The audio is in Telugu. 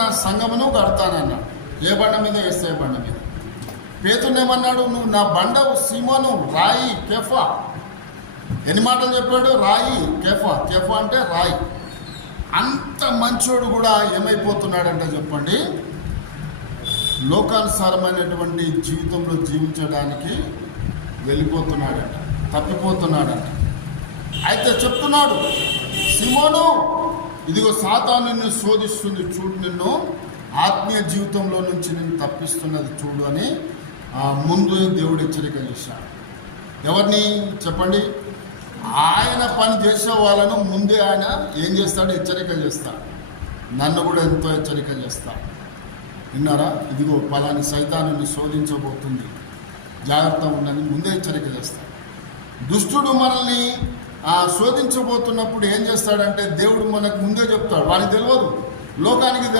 నా సంఘమును కడతానన్నాడు. ఏ బండ మీద? యేసయ్య బండ మీద. పేతురు ఏమన్నాడు? నువ్వు నా బండవు సీమోను, రాయి, కేఫా. ఎన్ని మాటలు చెప్పాడు? రాయి, కేఫా. కేఫా అంటే రాయి. అంత మంచోడు కూడా ఏమైపోతున్నాడంటే చెప్పండి, లోకానుసారమైనటువంటి జీవితంలో జీవించడానికి వెళ్ళిపోతున్నాడట, తప్పిపోతున్నాడట. అయితే చెప్తున్నాడు, సీమోను, ఇదిగో సాతాను నిన్ను శోధిస్తుంది చూడు, నిన్ను ఆత్మీయ జీవితంలో నుంచి నిన్ను తప్పిస్తున్నది చూడు అని ముందు దేవుడు హెచ్చరిక చేశాడు. ఎవరిని చెప్పండి? ఆయన పని చేసే వాళ్ళను ముందే ఆయన ఏం చేస్తాడు? హెచ్చరిక చేస్తాడు. నన్ను కూడా ఎంతో హెచ్చరిక చేస్తాడు. విన్నారా? ఇదిగో పలాని సైతాను శోధించబోతుంది, జాగ్రత్త ఉండని ముందే హెచ్చరిక చేస్తాడు. దుష్టుడు మనల్ని శోధించబోతున్నప్పుడు ఏం చేస్తాడంటే దేవుడు మనకు ముందే చెప్తాడు. వానికి తెలియదు, లోకానికి తెలియదు.